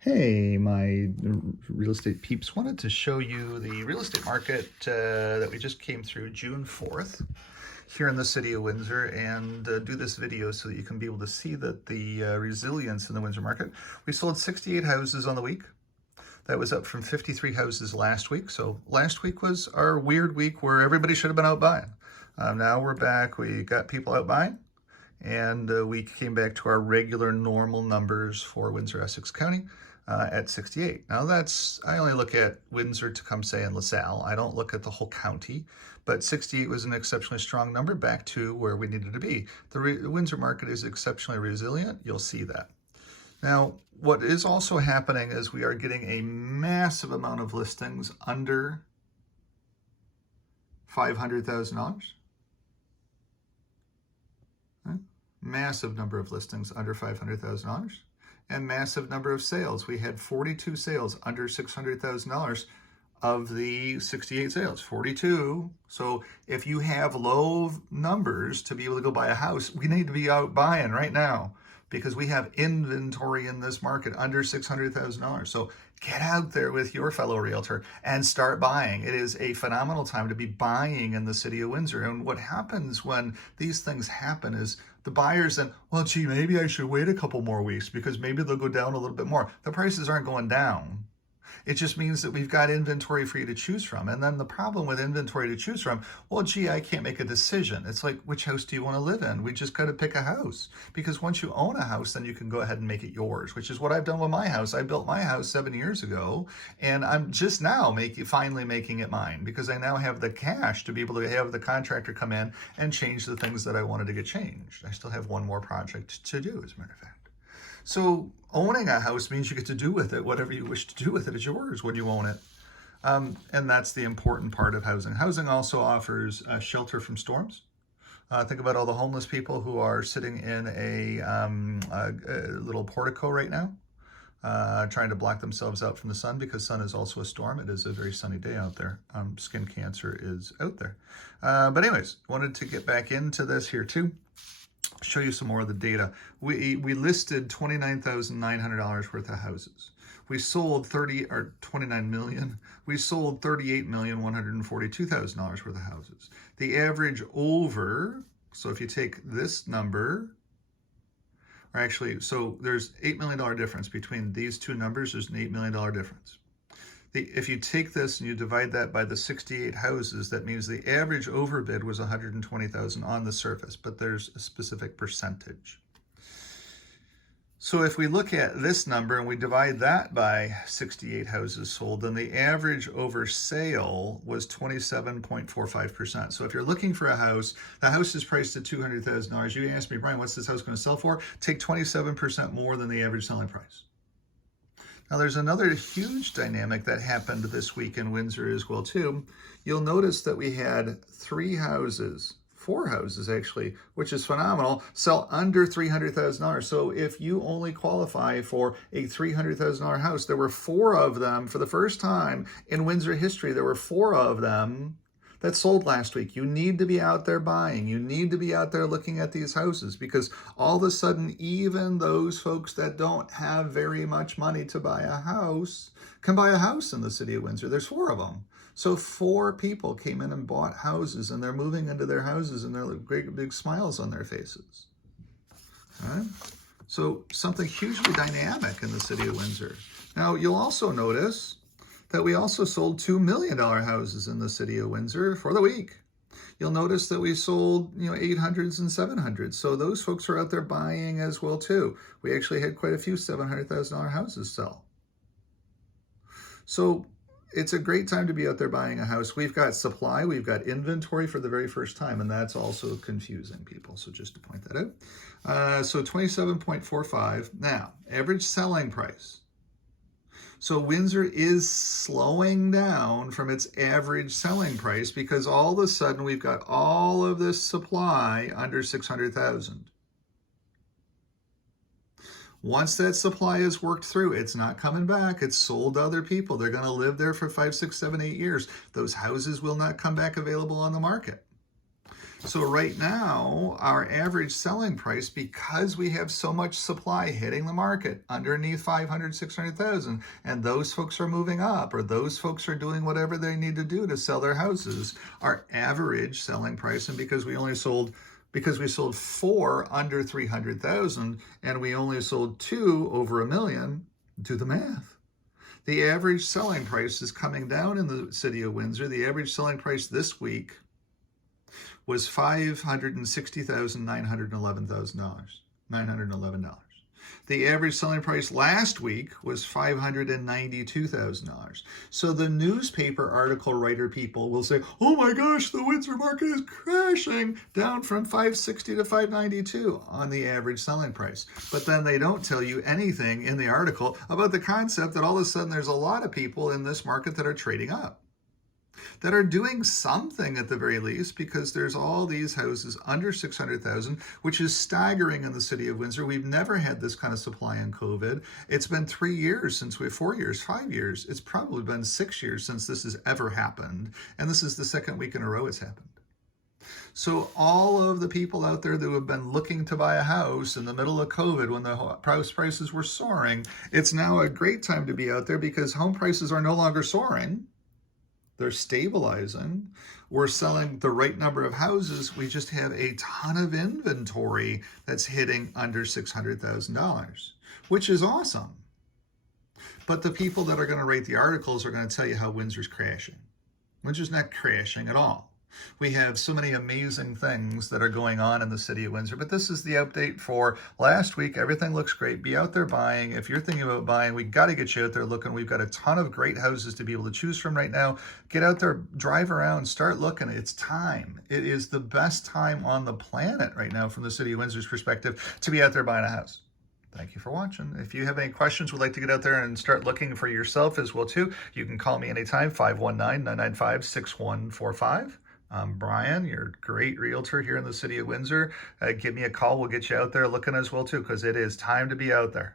Hey, my real estate peeps, wanted to show you the real estate market that we just came through June 4th here in the city of Windsor, and do this video so that you can be able to see that the resilience in the Windsor market. We sold 68 houses on the week. That was up from 53 houses last week. So last week was our weird week where everybody should have been out buying. Now we're back. We got people out buying, and we came back to our regular normal numbers for Windsor, Essex County at 68. Now I only look at Windsor, Tecumseh, and LaSalle. I don't look at the whole county, but 68 was an exceptionally strong number, back to where we needed to be. The Windsor market is exceptionally resilient. You'll see that. Now, what is also happening is we are getting a massive amount of listings under $500,000. Massive number of listings under $500,000, and massive number of sales. We had 42 sales under $600,000 of the 68 sales, 42. So if you have low numbers to be able to go buy a house, we need to be out buying right now, because we have inventory in this market under $600,000. So get out there with your fellow realtor and start buying. It is a phenomenal time to be buying in the city of Windsor. And what happens when these things happen is the buyers then, well, gee, maybe I should wait a couple more weeks because maybe they'll go down a little bit more. The prices aren't going down. It just means that we've got inventory for you to choose from. And then the problem with inventory to choose from, well, gee, I can't make a decision. It's like, which house do you want to live in? We just got to pick a house, because once you own a house, then you can go ahead and make it yours, which is what I've done with my house. I built my house 7 years ago, and I'm just now finally making it mine, because I now have the cash to be able to have the contractor come in and change the things that I wanted to get changed. I still have one more project to do, as a matter of fact. So owning a house means you get to do with it whatever you wish to do with it. It's yours when you own it. And that's the important part of housing. Housing also offers shelter from storms. Think about all the homeless people who are sitting in a little portico right now, trying to block themselves out from the sun, because sun is also a storm. It is a very sunny day out there. Skin cancer is out there. But anyways, wanted to get back into this here too. Show you some more of the data. We listed $29,900 worth of houses. We sold 29 million. We sold $38,142,000 worth of houses. The average over, so if you take this number, or actually, so there's $8 million difference between these two numbers. There's an $8 million difference. If you take this and you divide that by the 68 houses, that means the average overbid was $120,000 on the surface, but there's a specific percentage. So if we look at this number and we divide that by 68 houses sold, then the average over sale was 27.45%. So if you're looking for a house, the house is priced at $200,000. You ask me, Brian, what's this house going to sell for? Take 27% more than the average selling price. Now, there's another huge dynamic that happened this week in Windsor as well, too. You'll notice that we had four houses actually, which is phenomenal, sell under $300,000. So if you only qualify for a $300,000 house, there were four of them for the first time in Windsor history. There were four of them that sold last week. You need to be out there buying. You need to be out there looking at these houses, because all of a sudden, even those folks that don't have very much money to buy a house can buy a house in the city of Windsor. There's four of them. So four people came in and bought houses, and they're moving into their houses, and they're great big smiles on their faces. All right? So something hugely dynamic in the city of Windsor. Now, you'll also notice that we also sold $2 million houses in the city of Windsor for the week. You'll notice that we sold, 800s and 700s. So those folks are out there buying as well too. We actually had quite a few $700,000 houses sell. So it's a great time to be out there buying a house. We've got supply, we've got inventory for the very first time, and that's also confusing people. So just to point that out. So 27.45. Now, average selling price. So Windsor is slowing down from its average selling price, because all of a sudden we've got all of this supply under 600,000. Once that supply is worked through, it's not coming back. It's sold to other people. They're going to live there for 5, 6, 7, 8 years. Those houses will not come back available on the market. So right now, our average selling price, because we have so much supply hitting the market underneath 500, 600,000, and those folks are moving up, or those folks are doing whatever they need to do to sell their houses, our average selling price, and because we sold 4 under 300,000 and we only sold 2 over $1 million, do the math. The average selling price is coming down in the city of Windsor. The average selling price this week was $911,000. The average selling price last week was $592,000. So the newspaper article writer people will say, oh my gosh, the Windsor market is crashing down from 560 to 592 on the average selling price. But then they don't tell you anything in the article about the concept that all of a sudden there's a lot of people in this market that are trading up, that are doing something at the very least, because there's all these houses under 600,000, which is staggering in the city of Windsor. We've never had this kind of supply in COVID. It's been 3 years since 4 years, 5 years. It's probably been 6 years since this has ever happened. And this is the second week in a row it's happened. So all of the people out there that have been looking to buy a house in the middle of COVID when the house prices were soaring, it's now a great time to be out there because home prices are no longer soaring. They're stabilizing. We're selling the right number of houses. We just have a ton of inventory that's hitting under $600,000, which is awesome. But the people that are going to write the articles are going to tell you how Windsor's crashing. Windsor's not crashing at all. We have so many amazing things that are going on in the city of Windsor, but this is the update for last week. Everything looks great. Be out there buying. If you're thinking about buying, we got to get you out there looking. We've got a ton of great houses to be able to choose from right now. Get out there, drive around, start looking. It's time. It is the best time on the planet right now from the city of Windsor's perspective to be out there buying a house. Thank you for watching. If you have any questions, would like to get out there and start looking for yourself as well too, you can call me anytime, 519-995-6145. I'm Brian, your great realtor here in the city of Windsor. Give me a call. We'll get you out there looking as well too, because it is time to be out there.